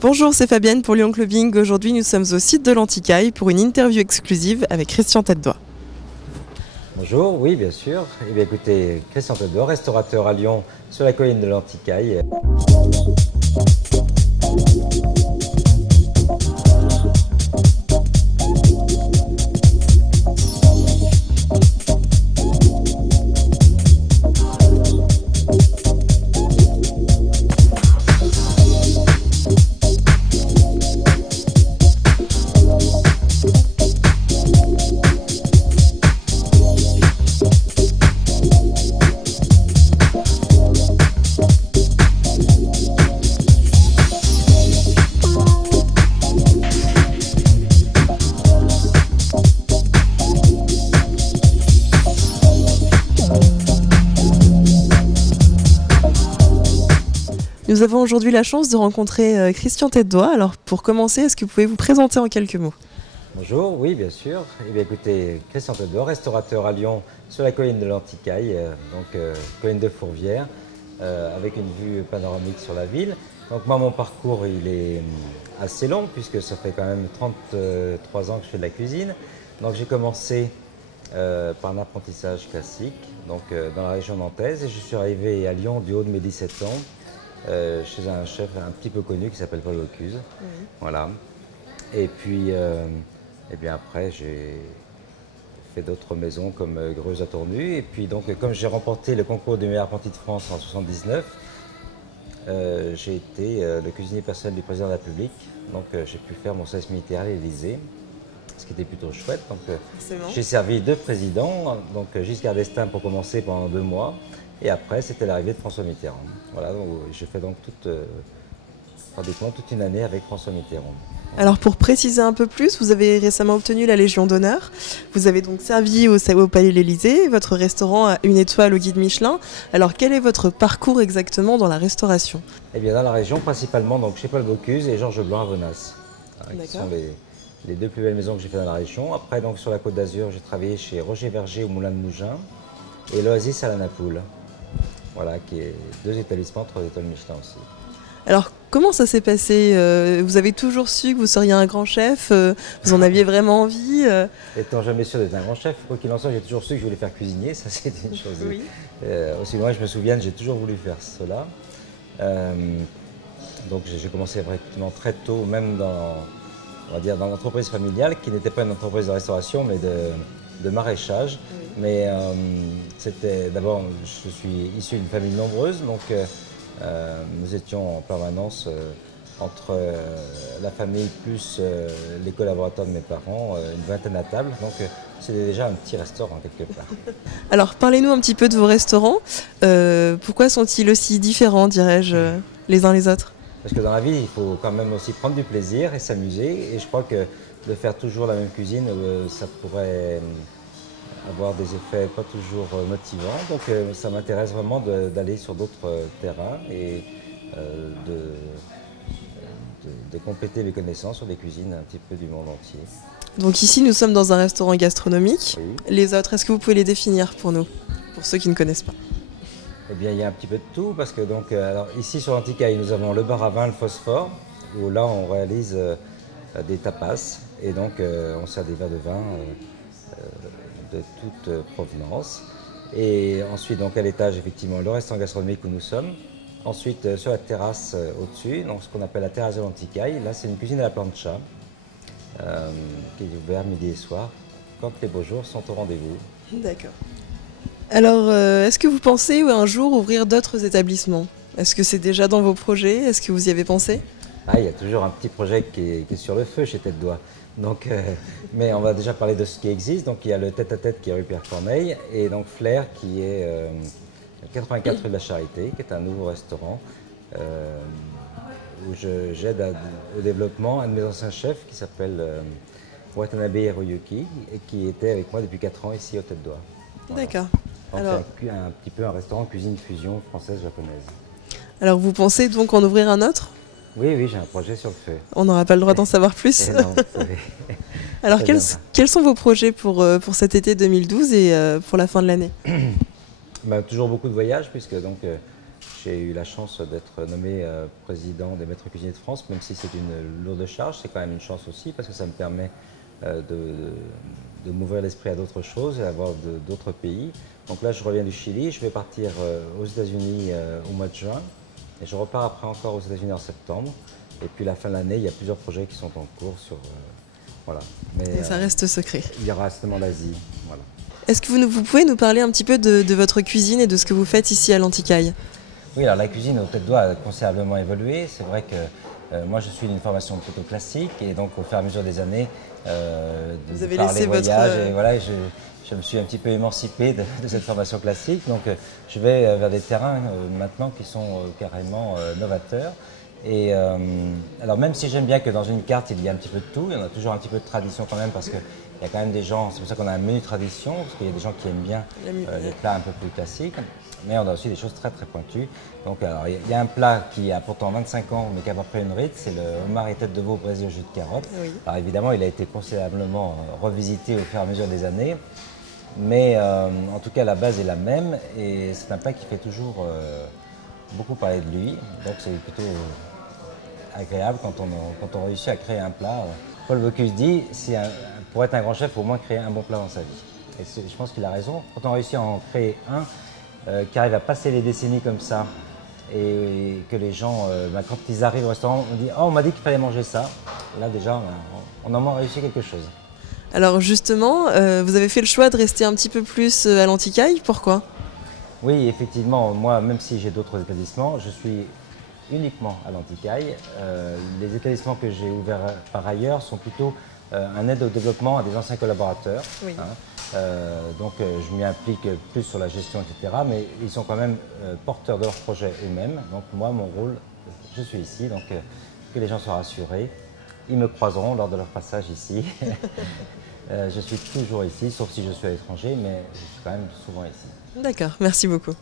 Bonjour, c'est Fabienne pour Lyon Clubbing. Aujourd'hui, nous sommes au site de l'Anticaille pour une interview exclusive avec Christian Tête-Doigt. Bonjour, oui bien sûr. Eh bien écoutez, Christian Tête-Doigt, restaurateur à Lyon sur la colline de l'Anticaille. Nous avons aujourd'hui la chance de rencontrer Christian Tête-Doigt. Alors pour commencer, est-ce que vous pouvez vous présenter en quelques mots? Bonjour, oui bien sûr. Eh bien écoutez, Christian Tête-Doigt, restaurateur à Lyon sur la colline de l'Anticaille, colline de Fourvière, avec une vue panoramique sur la ville. Donc moi mon parcours il est assez long puisque ça fait quand même 33 ans que je fais de la cuisine. Donc j'ai commencé par un apprentissage classique dans la région nantaise et je suis arrivé à Lyon du haut de mes 17 ans. Chez un chef un petit peu connu qui s'appelle Paul Bocuse. Voilà. Et puis, et bien après, j'ai fait d'autres maisons comme Greuze à Tournu. Et puis, donc, comme j'ai remporté le concours du meilleur apprenti de France en 1979, j'ai été le cuisinier personnel du président de la République. Donc, j'ai pu faire mon service militaire à l'Élysée, ce qui était plutôt chouette. Donc, j'ai servi 2 présidents, donc Giscard d'Estaing pour commencer pendant 2 mois. Et après, c'était l'arrivée de François Mitterrand. Voilà, donc j'ai fait donc pratiquement toute une année avec François Mitterrand. Alors pour préciser un peu plus, vous avez récemment obtenu la Légion d'honneur. Vous avez donc servi au Palais de l'Élysée. Votre restaurant a 1 étoile au guide Michelin. Alors quel est votre parcours exactement dans la restauration? Eh bien dans la région, principalement donc chez Paul Bocuse et Georges Blanc à Venasse, qui sont les 2 plus belles maisons que j'ai fait dans la région. Après donc sur la Côte d'Azur, j'ai travaillé chez Roger Verger au Moulin de Mougins et l'Oasis à la Napoule. Voilà, qui est 2 établissements, 3 étoiles Michelin aussi. Alors, comment ça s'est passé? Vous avez toujours su que vous seriez un grand chef? Vous en aviez vraiment envie? Étant jamais sûr d'être un grand chef, quoi qu'il en soit, j'ai toujours su que je voulais faire cuisinier, ça c'était une chose. Oui. Aussi loin que je me souvienne, j'ai toujours voulu faire cela. Donc j'ai commencé effectivement très tôt, même on va dire, dans l'entreprise familiale, qui n'était pas une entreprise de restauration, mais de maraîchage. Oui. Mais c'était d'abord, je suis issu d'une famille nombreuse, donc nous étions en permanence entre la famille plus les collaborateurs de mes parents, une 20aine à table. Donc c'était déjà un petit restaurant quelque part. Alors parlez-nous un petit peu de vos restaurants. Pourquoi sont-ils aussi différents, dirais-je, les uns les autres? Parce que dans la vie, il faut quand même aussi prendre du plaisir et s'amuser. Et je crois que de faire toujours la même cuisine, ça pourrait avoir des effets pas toujours motivants. Donc ça m'intéresse vraiment d'aller sur d'autres terrains et de compléter mes connaissances sur des cuisines un petit peu du monde entier. Donc ici, nous sommes dans un restaurant gastronomique. Oui. Les autres, est-ce que vous pouvez les définir pour nous, pour ceux qui ne connaissent pas? Eh bien, il y a un petit peu de tout, parce que donc, alors, ici sur l'Anticaille, nous avons le bar à vin, le Phosphore, où là on réalise des tapas, et donc on sert des verres de vin de toute provenance. Et ensuite, donc à l'étage, effectivement, le restaurant gastronomique où nous sommes. Ensuite, sur la terrasse au-dessus, donc ce qu'on appelle la terrasse de l'Anticaille, là c'est une cuisine à la plancha, qui est ouverte midi et soir, quand les beaux jours sont au rendez-vous. D'accord. Alors, est-ce que vous pensez un jour ouvrir d'autres établissements? Est-ce que c'est déjà dans vos projets? Est-ce que vous y avez pensé? Il y a toujours un petit projet qui est sur le feu chez Tête-Doigt. Donc, mais on va déjà parler de ce qui existe. Donc, il y a le tête-à-tête qui est rue Pierre-Corneille et donc Flair qui est 84 rue de la Charité, qui est un nouveau restaurant où j'aide au développement un de mes anciens chefs qui s'appelle Watanabe Hiroyuki et qui était avec moi depuis 4 ans ici au Tête-Doigt. Voilà. D'accord. Alors, c'est un petit peu un restaurant cuisine fusion française-japonaise. Alors vous pensez donc en ouvrir un autre? Oui, oui, j'ai un projet sur le feu. On n'aura pas le droit d'en savoir plus. Non, alors quels sont vos projets pour cet été 2012 et pour la fin de l'année? Toujours beaucoup de voyages puisque donc, j'ai eu la chance d'être nommé président des maîtres cuisiniers de France, même si c'est une lourde charge, c'est quand même une chance aussi parce que ça me permet de m'ouvrir l'esprit à d'autres choses et à voir d'autres pays. Donc là, je reviens du Chili, je vais partir aux États-Unis au mois de juin et je repars après encore aux États-Unis en septembre. Et puis la fin de l'année, il y a plusieurs projets qui sont en cours sur... voilà. Mais, et ça reste secret. Il y aura seulement l'Asie. Voilà. Est-ce que vous pouvez nous parler un petit peu de votre cuisine et de ce que vous faites ici à l'Anticaille? Oui, alors la cuisine au Tête d'Oie a considérablement évolué. C'est vrai que moi je suis d'une formation plutôt classique et donc au fur et à mesure des années, vous avez par laissé les voyages, votre... et voilà, je me suis un petit peu émancipé de cette formation classique. Donc je vais vers des terrains maintenant qui sont carrément novateurs. Et alors même si j'aime bien que dans une carte il y a un petit peu de tout, il y en a toujours un petit peu de tradition quand même parce qu'il y a quand même des gens, c'est pour ça qu'on a un menu tradition, parce qu'il y a des gens qui aiment bien les plats un peu plus classiques, mais on a aussi des choses très très pointues. Donc alors, il y a un plat qui a pourtant 25 ans mais qui a pas pris une rite, c'est le homard et tête de veau braisé au jus de carotte. Oui. Alors évidemment il a été considérablement revisité au fur et à mesure des années, mais en tout cas la base est la même et c'est un plat qui fait toujours beaucoup parler de lui, donc c'est plutôt agréable quand on réussit à créer un plat. Paul Bocuse dit, pour être un grand chef, il faut au moins créer un bon plat dans sa vie. Et je pense qu'il a raison. Quand on réussit à en créer un qui arrive à passer les décennies comme ça, et que les gens, quand ils arrivent au restaurant, on dit « Oh, on m'a dit qu'il fallait manger ça ». Là déjà, on a moins réussi quelque chose. Alors justement, vous avez fait le choix de rester un petit peu plus à l'Anticaille, pourquoi? Oui, effectivement, moi, même si j'ai d'autres établissements, je suis uniquement à l'Anticaille. Les établissements que j'ai ouverts par ailleurs sont plutôt un aide au développement à des anciens collaborateurs. Oui. Donc je m'y implique plus sur la gestion, etc. Mais ils sont quand même porteurs de leurs projets eux-mêmes. Donc moi, mon rôle, je suis ici, donc que les gens soient rassurés. Ils me croiseront lors de leur passage ici. Je suis toujours ici, sauf si je suis à l'étranger, mais je suis quand même souvent ici. D'accord, merci beaucoup.